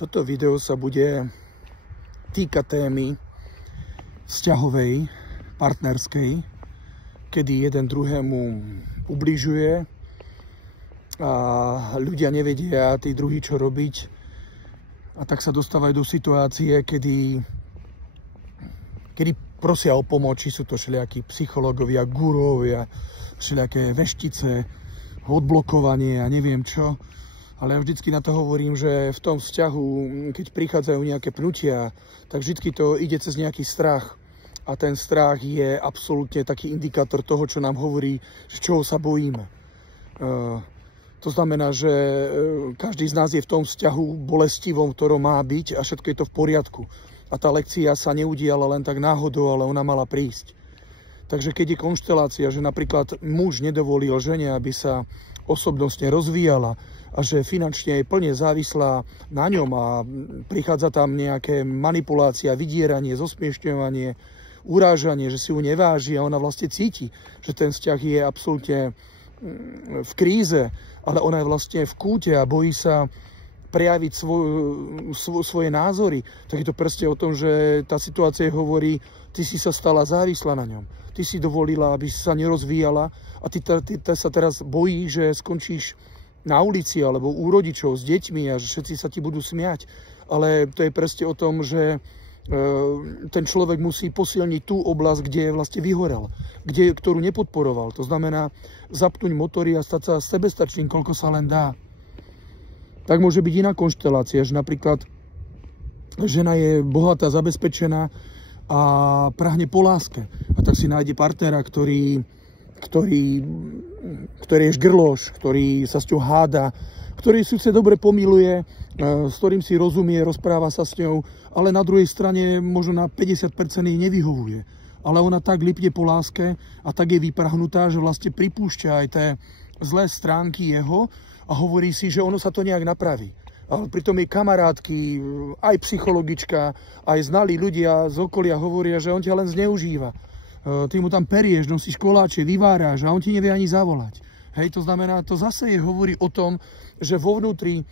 Toto video sa bude týkať témy vzťahovej, partnerskej, kedy jeden druhému ubližuje a ľudia nevedia, tí druhí, čo robiť. A tak sa dostávajú do situácie, kedy prosia o pomoc, či sú to všelijakí psychológovia, gurovia, všelijaké veštice, odblokovanie a neviem čo. Ale ja vždycky na to hovorím, že v tom vzťahu, keď prichádzajú nejaké pnutia, tak vždycky to ide cez nejaký strach. A ten strach je absolútne taký indikátor toho, čo nám hovorí, že čoho sa bojíme. To znamená, že každý z nás je v tom vzťahu bolestivom, ktorom má byť a všetko je to v poriadku. A tá lekcia sa neudiala len tak náhodou, ale ona mala prísť. Takže keď je konštelácia, že napríklad muž nedovolil žene, aby sa osobnostne rozvíjala a že finančne je plne závislá na ňom a prichádza tam nejaké manipulácia, vydieranie, zosmiešňovanie, urážanie, že si ju neváži a ona vlastne cíti, že ten vzťah je absolútne v kríze, ale ona je vlastne v kúte a bojí sa prejaviť svoje názory, tak je to presne o tom, že tá situácia hovorí, ty si sa stala závislá na ňom. Ty si dovolila, aby si sa nerozvíjala a ty sa teraz bojí, že skončíš na ulici alebo u rodičov s deťmi a že všetci sa ti budú smiať. Ale to je presne o tom, že ten človek musí posilniť tú oblasť, kde vlastne vyhorel, ktorú nepodporoval. To znamená zapnúť motory a stať sa sebestačným, koľko sa len dá. Tak môže byť iná konštelácia, že napríklad žena je bohatá, zabezpečená a prahne po láske. A tak si nájde partnera, ktorý je žgrloš, ktorý sa s ňou háda, ktorý si dobre pomiluje, s ktorým si rozumie, rozpráva sa s ňou, ale na druhej strane možno na 50% jej nevyhovuje. Ale ona tak lipne po láske a tak je vyprahnutá, že vlastne pripúšťa aj tie zlé stránky jeho a hovorí si, že ono sa to nejak napraví. Ale pritom jej kamarátky, aj psychologička, aj znalí ľudia z okolia hovoria, že on ťa len zneužíva. Ty mu tam perieš, nosíš koláče, vyváraš a on ti nevie ani zavolať. Hej, to znamená, to zase hovorí o tom, že vo vnútri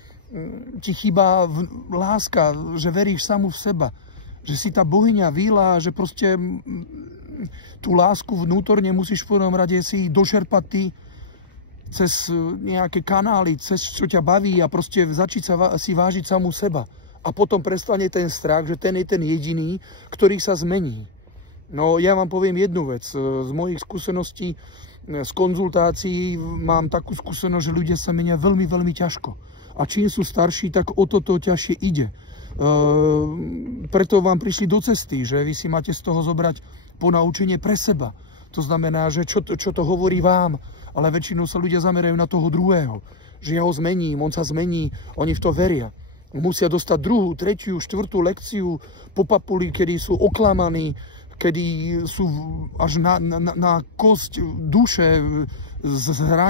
ti chýba láska, že veríš samu v seba. Že si tá bohyňa víla, že proste tú lásku vnútorne musíš v prvom rade si dočerpať ty cez nejaké kanály, cez čo ťa baví a proste začať si vážiť samú seba. A potom prestane ten strach, že ten je ten jediný, ktorý sa zmení. No ja vám poviem jednu vec. Z mojich skúseností, z konzultácií mám takú skúsenosť, že ľudia sa menia veľmi, veľmi ťažko. A čím sú starší, tak o to ťažšie ide. Preto vám prišli do cesty, že vy si máte z toho zobrať ponaučenie pre seba. To znamená, že čo to hovorí vám, ale väčšinou sa ľudia zamerajú na toho druhého. Že ja ho zmením, on sa zmení, oni v to veria. Musia dostať druhú, tretiu, štvrtú lekciu po papuli, kedy sú oklamaní, kedy sú až na kosť duše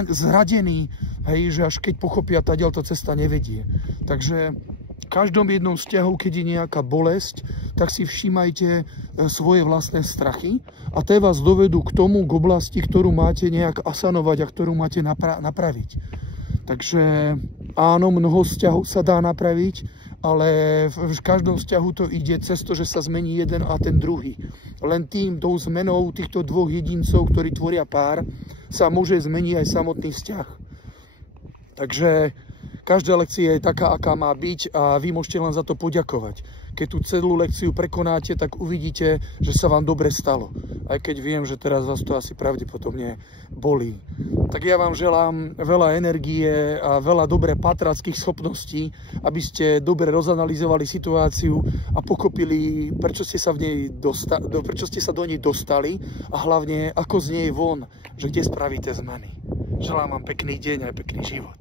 zradení, hej, že až keď pochopia, tá cesta nevedie. Takže v každom jednom vzťahu, keď je nejaká bolesť, tak si všímajte svoje vlastné strachy a tie vás dovedú k tomu, k oblasti, ktorú máte nejak asanovať a ktorú máte napraviť. Takže áno, mnoho vzťahov sa dá napraviť, ale v každom vzťahu to ide cez to, že sa zmení jeden a ten druhý. Len tou zmenou týchto dvoch jedincov, ktorí tvoria pár, sa môže zmeniť aj samotný vzťah. Takže každá lekcia je taká, aká má byť a vy môžete len za to poďakovať. Keď tú celú lekciu prekonáte, tak uvidíte, že sa vám dobre stalo. Aj keď viem, že teraz vás to asi pravdepodobne bolí. Tak ja vám želám veľa energie a veľa dobre patrackých schopností, aby ste dobre rozanalizovali situáciu a pochopili, prečo ste sa do nej dostali a hlavne, ako z nej von, že kde spravíte zmeny. Želám vám pekný deň a pekný život.